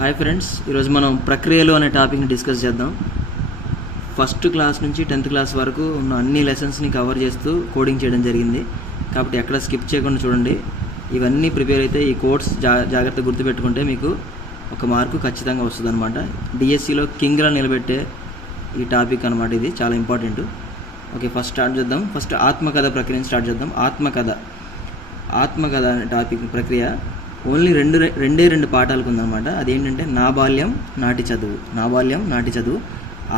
Hi friends, ఈరోజు మనం ప్రక్రియలు అనే టాపిక్ని డిస్కస్ చేద్దాం. ఫస్ట్ క్లాస్ నుంచి 10th క్లాస్ వరకు ఉన్న అన్ని లెసన్స్ని కవర్ చేస్తూ కోడింగ్ చేయడం జరిగింది. కాబట్టి ఎక్కడ స్కిప్ చేయకుండా చూడండి. ఇవన్నీ ప్రిపేర్ అయితే ఈ కోడ్స్ జాగ్రత్తగా గుర్తుపెట్టుకుంటే మీకు ఒక మార్కు ఖచ్చితంగా వస్తుంది అనమాట. డిఎస్సిలో కింగ్లా నిలబెట్టే ఈ టాపిక్ అనమాట. ఇది చాలా ఇంపార్టెంట్. ఓకే, ఫస్ట్ స్టార్ట్ చేద్దాం. ఫస్ట్ ఆత్మకథ ప్రక్రియని స్టార్ట్ చేద్దాం. ఆత్మకథ అనే టాపిక్ ప్రక్రియ ఓన్లీ రెండు పాఠాలకు ఉందన్నమాట. అదేంటంటే నా బాల్యం నాటి చదువు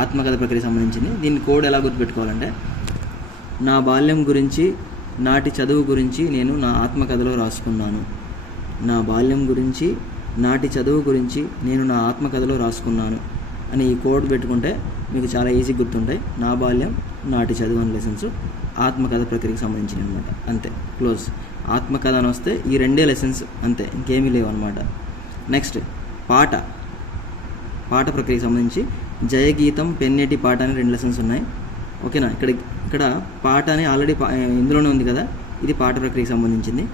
ఆత్మకథ ప్రక్రియ సంబంధించింది. దీని కోడ్ ఎలా గుర్తుపెట్టుకోవాలంటే, నా బాల్యం గురించి నాటి చదువు గురించి నేను నా ఆత్మకథలో రాసుకున్నాను. నా బాల్యం గురించి నాటి చదువు గురించి నేను నా ఆత్మకథలో రాసుకున్నాను అని ఈ కోడ్ పెట్టుకుంటే మీకు చాలా ఈజీ గుర్తుంటాయి. నా బాల్యం నాటి చదువు అనే లెసన్స్ ఆత్మకథ ప్రక్రియకి సంబంధించినవి అనమాట. అంతే, క్లోజ్. ఆత్మకథ అని వస్తే ఈ రెండే లెసన్స్, అంతే, ఇంకేమీ లేవు అనమాట. నెక్స్ట్ పాట ప్రక్రియకి సంబంధించి జయగీతం, పెన్నేటి పాట అని 2 లెసన్స్ ఉన్నాయి. ఓకేనా. ఇక్కడ పాట అని ఆల్రెడీ ఇందులోనే ఉంది కదా, ఇది పాట ప్రక్రియకి సంబంధించింది.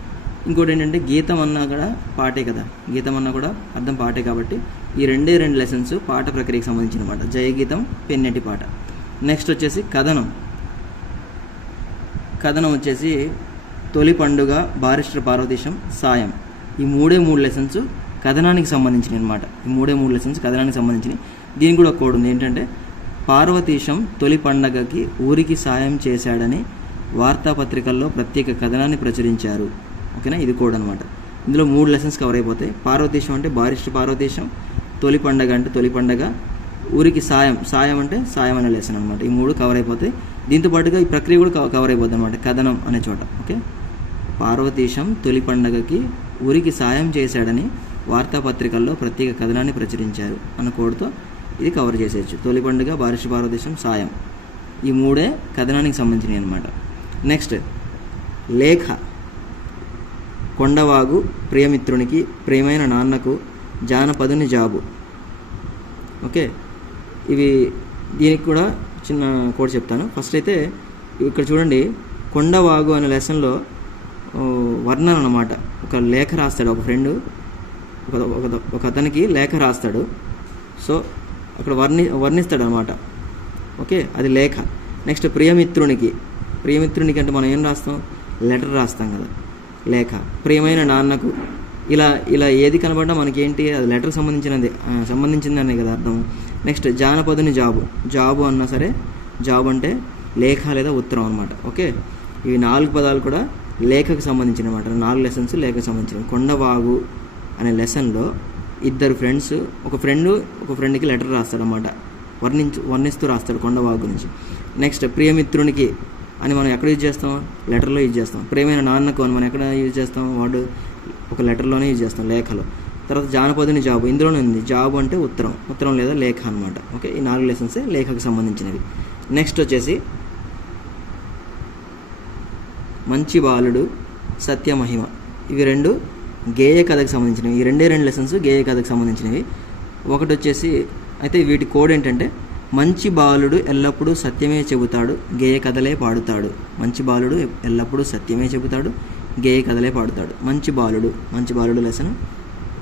ఇంకోటి ఏంటంటే గీతం అన్నా కూడా పాటే కదా, గీతం అన్నా కూడా అర్థం పాటే. కాబట్టి ఈ 2 లెసన్స్ పాట ప్రక్రియకి సంబంధించిన అనమాట. జయగీతం, పెన్నేటి పాట. నెక్స్ట్ వచ్చేసి కథనం వచ్చేసి తొలి పండుగ, బారిస్టర్ పార్వతీశం, సాయం. ఈ 3 లెసన్స్ కథనానికి సంబంధించినవి అనమాట. ఈ 3 లెసన్స్ కథనానికి సంబంధించినవి. దీనికి కూడా ఒక కోడ్ ఉంది. ఏంటంటే పార్వతీశం తొలి పండగకి ఊరికి సాయం చేశాడని వార్తాపత్రికల్లో ప్రత్యేక కథనాన్ని ప్రచురించారు. ఓకేనా, ఇది కోడ్ అనమాట. ఇందులో 3 లెసన్స్ కవర్ అయిపోతాయి. పార్వతీశం అంటే బారిస్టర్ పార్వతీశం, తొలి పండగ అంటే తొలి పండగ, ఊరికి సాయం అంటే సాయం అనే లెసన్ అనమాట. ఈ 3 కవర్ అయిపోతాయి. దీంతో పాటుగా ఈ ప్రక్రియ కూడా కవర్ అయిపోతుంది అనమాట, కథనం అనే చోట. ఓకే, పార్వతీశం తొలి పండగకి ఊరికి సాయం చేశాడని వార్తాపత్రికల్లో ప్రత్యేక కథనాన్ని ప్రచురించారు అన్న కోడ్తో ఇది కవర్ చేసేయచ్చు. తొలి పండుగ, బారిస్టర్ పార్వతీశం, సాయం, ఈ 3 కథనానికి సంబంధించినవి అనమాట. నెక్స్ట్ లేఖ. కొండవాగు ప్రియమిత్రునికి, ప్రియమైన నాన్నకు, జానపదుని జాబు. ఓకే, దీనికి కూడా చిన్న కోడ్ చెప్తాను. ఫస్ట్ అయితే ఇక్కడ చూడండి, కొండవాగు అనే లెసన్లో వర్ణన అన్నమాట. ఒక లేఖ రాస్తాడు ఒక ఫ్రెండ్, ఒక అతనికి లేఖ రాస్తాడు. సో అక్కడ వర్ణిస్తాడు అనమాట. ఓకే, అది లేఖ. నెక్స్ట్ ప్రియమిత్రునికి అంటే మనం ఏం రాస్తాం, లెటర్ రాస్తాం కదా, లేఖ. ప్రియమైన నాన్నకు, ఇలా ఏది కనబడ్డా మనకేంటి, అది లెటర్ సంబంధించిందనే కదా అర్థం. నెక్స్ట్ జానపదుని జాబు అన్నా సరే, జాబ్ అంటే లేఖ లేదా ఉత్తరం అనమాట. ఓకే, ఇవి 4 పదాలు కూడా లేఖకు సంబంధించిన అనమాట. 4 లెసన్స్ లేఖకు సంబంధించిన. కొండవాగు అనే లెసన్లో 2 ఫ్రెండ్స్, ఒక ఫ్రెండ్కి లెటర్ రాస్తాడు అనమాట. వర్ణిస్తూ రాస్తాడు కొండవాగు గురించి. నెక్స్ట్ ప్రియమిత్రునికి అని మనం ఎక్కడ యూజ్ చేస్తాం, లెటర్లో యూజ్ చేస్తాం. ప్రియమైన నాన్నకు అని మనం ఎక్కడ యూజ్ చేస్తాం, వాడు ఒక లెటర్లోనే యూజ్ చేస్తాం, లేఖలో. తర్వాత జానపదుని జాబు, ఇందులోనే ఉంది. జాబు అంటే ఉత్తరం లేదా లేఖ అనమాట. ఓకే, ఈ 4 లెసన్సే లేఖకు సంబంధించినవి. నెక్స్ట్ వచ్చేసి మంచి బాలుడు, సత్యమహిమ. ఇవి 2 గేయ కథకు సంబంధించినవి. ఈ 2 లెసన్స్ గేయ కథకు సంబంధించినవి. ఒకటి వచ్చేసి, అయితే వీటి కోడ్ ఏంటంటే, మంచి బాలుడు ఎల్లప్పుడూ సత్యమే చెబుతాడు, గేయ కథలే పాడుతాడు. మంచి బాలుడు ఎల్లప్పుడూ సత్యమే చెబుతాడు, గేయ కథలే పాడుతాడు. మంచి బాలుడు లెసన్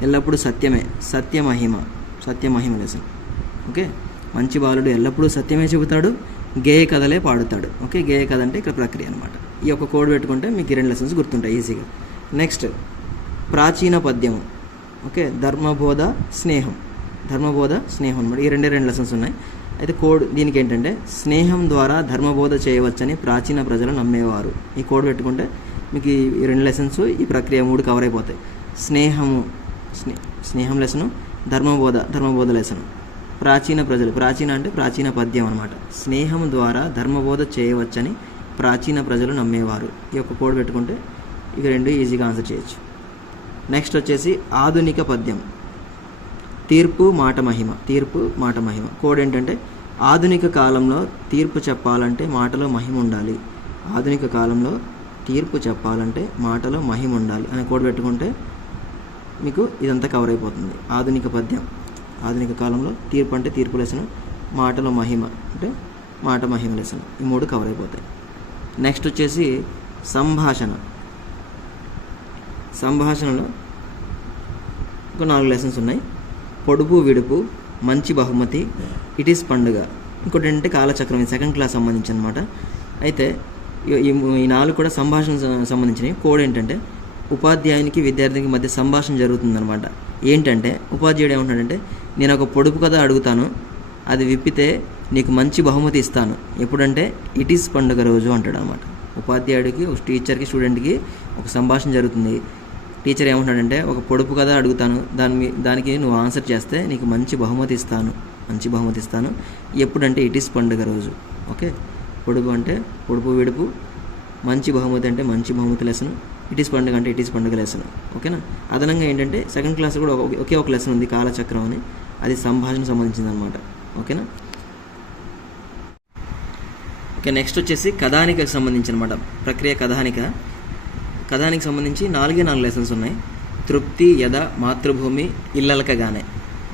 ఎల్లప్పుడూ సత్యమహిమ లెసన్. ఓకే, మంచి బాలుడు ఎల్లప్పుడూ సత్యమే చెబుతాడు, గేయ కథలే పాడుతాడు. ఓకే, గేయ కథ అంటే ఇక్కడ ప్రక్రియ అనమాట. ఈ యొక్క కోడ్ పెట్టుకుంటే మీకు 2 లెసన్స్ గుర్తుంటాయి ఈజీగా. నెక్స్ట్ ప్రాచీన పద్యం. ఓకే, ధర్మబోధ స్నేహం అనమాట. ఈ 2 లెసన్స్ ఉన్నాయి. అయితే కోడ్ దీనికి ఏంటంటే, స్నేహం ద్వారా ధర్మబోధ చేయవచ్చని ప్రాచీన ప్రజలు నమ్మేవారు. ఈ కోడ్ పెట్టుకుంటే మీకు ఈ 2 లెసన్స్, ఈ ప్రక్రియ 3 కవర్ అయిపోతాయి. స్నేహం లెసను, ధర్మబోధ లెసను. ప్రాచీన అంటే ప్రాచీన పద్యం అనమాట. స్నేహం ద్వారా ధర్మబోధ చేయవచ్చని ప్రాచీన ప్రజలు నమ్మేవారు. ఈ యొక్క కోడ్ పెట్టుకుంటే ఇవి 2 ఈజీగా ఆన్సర్ చేయొచ్చు. నెక్స్ట్ వచ్చేసి ఆధునిక పద్యం. తీర్పు మాట మహిమ. కోడ్ ఏంటంటే, ఆధునిక కాలంలో తీర్పు చెప్పాలంటే మాటలో మహిమ ఉండాలి. ఆధునిక కాలంలో తీర్పు చెప్పాలంటే మాటలో మహిమ ఉండాలి అనే కోడ్ పెట్టుకుంటే మీకు ఇదంతా కవర్ అయిపోతుంది. ఆధునిక పద్యం, ఆధునిక కాలంలో తీర్పు అంటే తీర్పు లెసన్, మాటలో మహిమ అంటే మాట మహిమ లెసన్. ఈ 3 కవర్ అయిపోతాయి. నెక్స్ట్ వచ్చేసి సంభాషణలో ఒక 4 లెసన్స్ ఉన్నాయి. పొడుపు విడుపు, మంచి బహుమతి, ఇట్ ఈస్ పండుగ. ఇంకోటి ఏంటంటే కాలచక్రం, ఇది సెకండ్ క్లాస్ సంబంధించి అనమాట. అయితే ఈ 4 కూడా సంభాషణ సంబంధించినవి. కోడ్ ఏంటంటే ఉపాధ్యాయునికి విద్యార్థికి మధ్య సంభాషణ జరుగుతుందన్నమాట. ఏంటంటే ఉపాధ్యాయుడు ఏమంటాడంటే, నేను ఒక పొడుపు కథ అడుగుతాను, అది విప్పితే నీకు మంచి బహుమతి ఇస్తాను. ఎప్పుడంటే ఇట్ ఈస్ పండుగ రోజు అంటాడు అనమాట. ఉపాధ్యాయుడికి, ఒక టీచర్కి, స్టూడెంట్కి ఒక సంభాషణ జరుగుతుంది. టీచర్ ఏమంటాడంటే, ఒక పొడుపు కథ అడుగుతాను, దానికి నువ్వు ఆన్సర్ చేస్తే నీకు మంచి బహుమతి ఇస్తాను. ఎప్పుడంటే ఇట్ ఈస్ పండుగ రోజు. ఓకే, పొడుపు అంటే పొడుపు విడుపు, మంచి బహుమతి అంటే మంచి బహుమతి లెసన్, ఇట్ ఈస్ పండుగ అంటే ఇట్ ఈస్ పండుగ లెసన్. ఓకేనా. అదనంగా ఏంటంటే సెకండ్ క్లాస్ కూడా ఒకే ఒక లెసన్ ఉంది, కాలచక్రం అని, అది సంభాషణ సంబంధించింది అనమాట. ఓకేనా. ఓకే, నెక్స్ట్ వచ్చేసి కథానికకు సంబంధించి అనమాట. ప్రక్రియ కథానికి సంబంధించి 4 లెసన్స్ ఉన్నాయి. తృప్తి, యద, మాతృభూమి, ఇల్లలకగానే.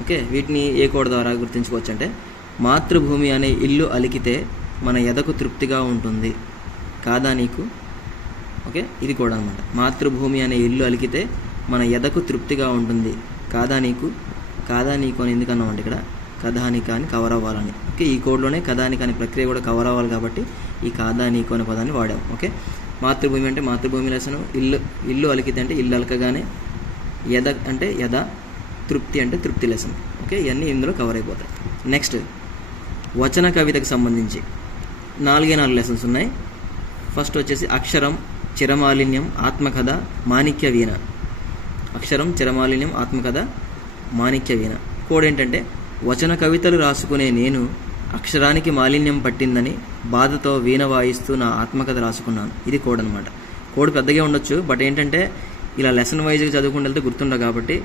ఓకే, వీటిని ఏ కోడ్ ద్వారా గుర్తుంచుకోవచ్చు అంటే, మాతృభూమి అనే ఇల్లు అలికితే మన ఎదకు తృప్తిగా ఉంటుంది, కాదా నీకు. ఓకే, ఇది కూడా అనమాట. మాతృభూమి అనే ఇల్లు అలికితే మన ఎదకు తృప్తిగా ఉంటుంది, కాదా నీకు అని ఎందుకన్నామంటే ఇక్కడ కథానిక అని కవర్ అవ్వాలని. ఓకే, ఈ కోడ్లోనే కథానిక అనే ప్రక్రియ కూడా కవర్ అవ్వాలి కాబట్టి ఈ కాదా నీకు అనే పదాన్ని వాడాం. ఓకే, మాతృభూమి అంటే మాతృభూమి లెసను, ఇల్లు అలికితే అంటే ఇల్లు అలకగానే, యద అంటే యద, తృప్తి అంటే తృప్తి లెసన్. ఓకే, ఇవన్నీ ఇందులో కవర్ అయిపోతాయి. నెక్స్ట్ వచన కవితకు సంబంధించి 4 లెసన్స్ ఉన్నాయి. ఫస్ట్ వచ్చేసి అక్షరం, చిరమాలిన్యం, ఆత్మకథ, మాణిక్య వీణ. అక్షరం, చిరమాలిన్యం, ఆత్మకథ, మాణిక్య వీణ. కోడ్ ఏంటంటే, వచన కవితలు రాసుకునే నేను అక్షరానికి మాలిన్యం పట్టిందని బాధతో వీణ వాయిస్తూ నా ఆత్మకథ రాసుకున్నాను. ఇది కోడ్ అనమాట. కోడ్ పెద్దగా ఉండొచ్చు, బట్ ఏంటంటే ఇలా లెసన్ వైజ్గా చదువుకుంటూ వెళ్తే గుర్తుండవు కాబట్టి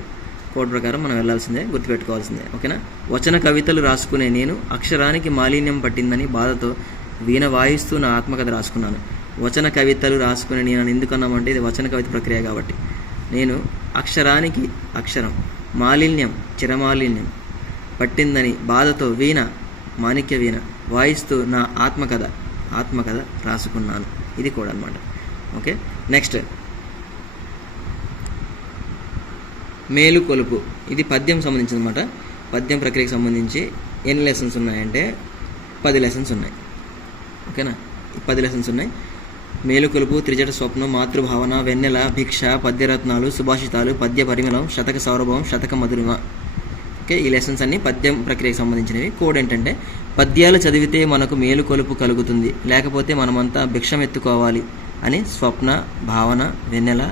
కోడ్ ప్రకారం మనం వెళ్ళాల్సిందే, గుర్తుపెట్టుకోవాల్సిందే. ఓకేనా. వచన కవితలు రాసుకునే నేను అక్షరానికి మాలిన్యం పట్టిందని బాధతో వీణ వాయిస్తూ నా ఆత్మకథ రాసుకున్నాను. వచన కవితలు రాసుకునే నేను ఎందుకన్నామంటే ఇది వచన కవిత ప్రక్రియ కాబట్టి. నేను అక్షరానికి అక్షరం, మాలిన్యం, చిరమాలిన్యం పట్టిందని బాధతో వీణ, మాణిక్య వీణ వాయిస్తూ నా ఆత్మకథ రాసుకున్నాను. ఇది కూడా అనమాట. ఓకే, నెక్స్ట్ మేలుకొలుపు. ఇది పద్యం సంబంధించింది అనమాట. పద్యం ప్రక్రియకు సంబంధించి ఎన్ని లెసన్స్ ఉన్నాయంటే 10 లెసన్స్ ఉన్నాయి. ఓకేనా, 10 లెసన్స్ ఉన్నాయి. మేలుకొలుపు, త్రిజట స్వప్నం, మాతృభావన, వెన్నెల, భిక్ష, పద్యరత్నాలు, సుభాషితాలు, పద్య పరిమళం, శతక సౌరభం, శతక మధురిమ. ఓకే, ఈ లెసన్స్ అన్ని పద్యం ప్రక్రియకు సంబంధించినవి. కోడ్ ఏంటంటే, పద్యాలు చదివితే మనకు మేలుకొలుపు కలుగుతుంది, లేకపోతే మనమంతా భిక్షమెత్తుకోవాలి అని స్వప్న, భావన, వెన్నెల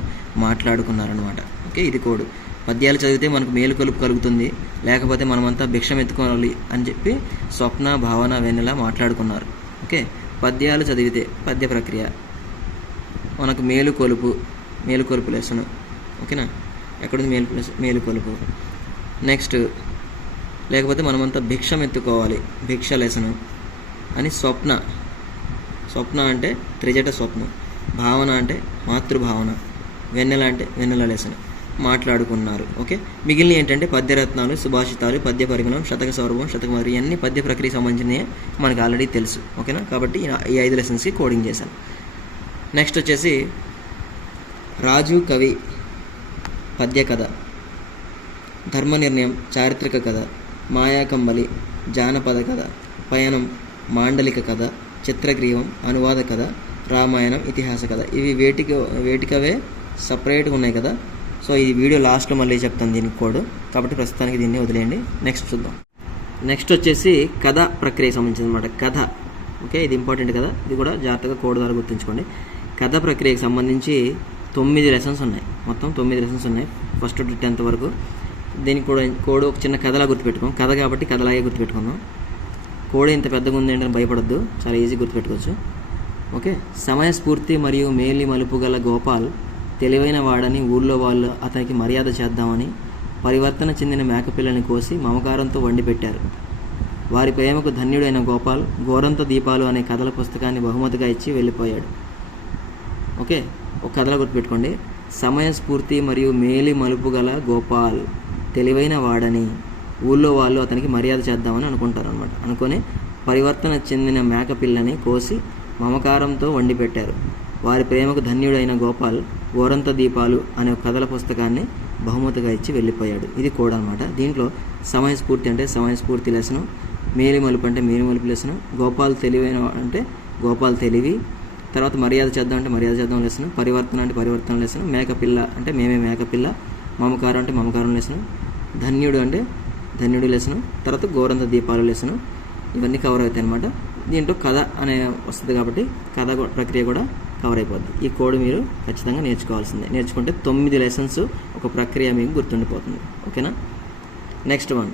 మాట్లాడుకున్నారనమాట. ఓకే, ఇది కోడ్. పద్యాలు చదివితే మనకు మేలుకొలుపు కలుగుతుంది, లేకపోతే మనమంతా భిక్షమెత్తుకోవాలి అని చెప్పి స్వప్న, భావన, వెన్నెల మాట్లాడుకున్నారు. ఓకే, పద్యాలు చదివితే పద్య ప్రక్రియ, మనకు మేలుకొలుపు లెసన్. ఓకేనా, ఎక్కడుంది మేలుకొలుపు. నెక్స్ట్ లేకపోతే మనమంతా భిక్షమెత్తుకోవాలి, భిక్ష లెసను అని స్వప్న అంటే త్రిజట స్వప్నం, భావన అంటే మాతృభావన, వెన్నెల అంటే వెన్నెల లెసన్ మాట్లాడుకున్నారు. ఓకే, మిగిలిన ఏంటంటే పద్యరత్నాలు, సుభాషితాలు, పద్య పరిమళం, శతక సౌరభం, శతక మధురి, ఇవన్నీ పద్య ప్రక్రియకు సంబంధించినవి మనకు ఆల్రెడీ తెలుసు. ఓకేనా, కాబట్టి ఈ 5 లెసన్స్కి కోడింగ్ చేశాను. నెక్స్ట్ వచ్చేసి రాజు కవి పద్య కథ, ధర్మ నిర్ణయం చారిత్రక కథ, మాయాకంబలి జానపద కథ, పయనం మాండలిక కథ, చిత్రగ్రీవం అనువాద కథ, రామాయణం ఇతిహాస కథ. ఇవి వేటికవే సపరేట్గా ఉన్నాయి కదా. సో ఈ వీడియో లాస్ట్లో మళ్ళీ చెప్తాను దీనికి కోడ్, కాబట్టి ప్రస్తుతానికి దీన్ని వదిలేయండి. నెక్స్ట్ చూద్దాం. నెక్స్ట్ వచ్చేసి కథ ప్రక్రియకి సంబంధించింది అనమాట. కథ. ఓకే, ఇది ఇంపార్టెంట్ కదా, ఇది కూడా జాగ్రత్తగా కోడ్ ద్వారా గుర్తుంచుకోండి. కథ ప్రక్రియకి సంబంధించి 9 లెసన్స్ ఉన్నాయి. మొత్తం 9 లెసన్స్ ఉన్నాయి, ఫస్ట్ టు 10th వరకు. దీనికి కూడా కోడ్ ఒక చిన్న కథలా గుర్తుపెట్టుకోం, కథ కాబట్టి కథలాగే గుర్తుపెట్టుకుందాం. కోడ్ ఇంత పెద్దగా ఉంది ఏంటని భయపడద్దు, చాలా ఈజీ గుర్తుపెట్టుకోవచ్చు. ఓకే, సమయస్ఫూర్తి మరియు మేలి మలుపు గల గోపాల్ తెలివైన వాడని ఊళ్ళో వాళ్ళు అతనికి మర్యాద చేద్దామని పరివర్తన చెందిన మేకపిల్లని కోసి మమకారంతో వండి పెట్టారు. వారి ప్రేమకు ధన్యుడైన గోపాల్ గోరంత దీపాలు అనే కథల పుస్తకాన్ని బహుమతిగా ఇచ్చి వెళ్ళిపోయాడు. ఓకే, ఒక కథలో గుర్తుపెట్టుకోండి. సమయస్ఫూర్తి మరియు మేలి మలుపు గల గోపాల్ తెలివైన వాడని ఊళ్ళో వాళ్ళు అతనికి మర్యాద చేద్దామని అనుకుంటారు అనమాట. అనుకొని పరివర్తన చెందిన మేకపిల్లని కోసి మమకారంతో వండి పెట్టారు. వారి ప్రేమకు ధన్యుడైన గోపాల్ గోరంత దీపాలు అనే కథల పుస్తకాన్ని బహుమతిగా ఇచ్చి వెళ్ళిపోయాడు. ఇది కోడ్ అనమాట. దీంట్లో సమయస్ఫూర్తి అంటే సమయస్ఫూర్తి లెసను, మేలిమలుపు అంటే మేలిమలుపు లెసను, గోపాల్ తెలివైన అంటే గోపాల్ తెలివి, తర్వాత మర్యాద చేద్దాం అంటే మర్యాద చేద్దాం లెసను, పరివర్తన అంటే పరివర్తన లెసను, మేకపిల్ల అంటే మేమే మేకపిల్ల, మమకారం అంటే మమకారం లెసను, ధన్యుడు అంటే ధన్యుడు లెసను, తర్వాత గోరంత దీపాలు లెసను. ఇవన్నీ కవర్ అవుతాయి అన్నమాట. దీంట్లో కథ అనే వస్తుంది కాబట్టి కథ ప్రక్రియ కూడా కవర్ అయిపోద్ది. ఈ కోడ్ మీరు ఖచ్చితంగా నేర్చుకుంటే 9 లెసన్స్ ఒక ప్రక్రియ మీకు గుర్తుండిపోతుంది. ఓకేనా? Next one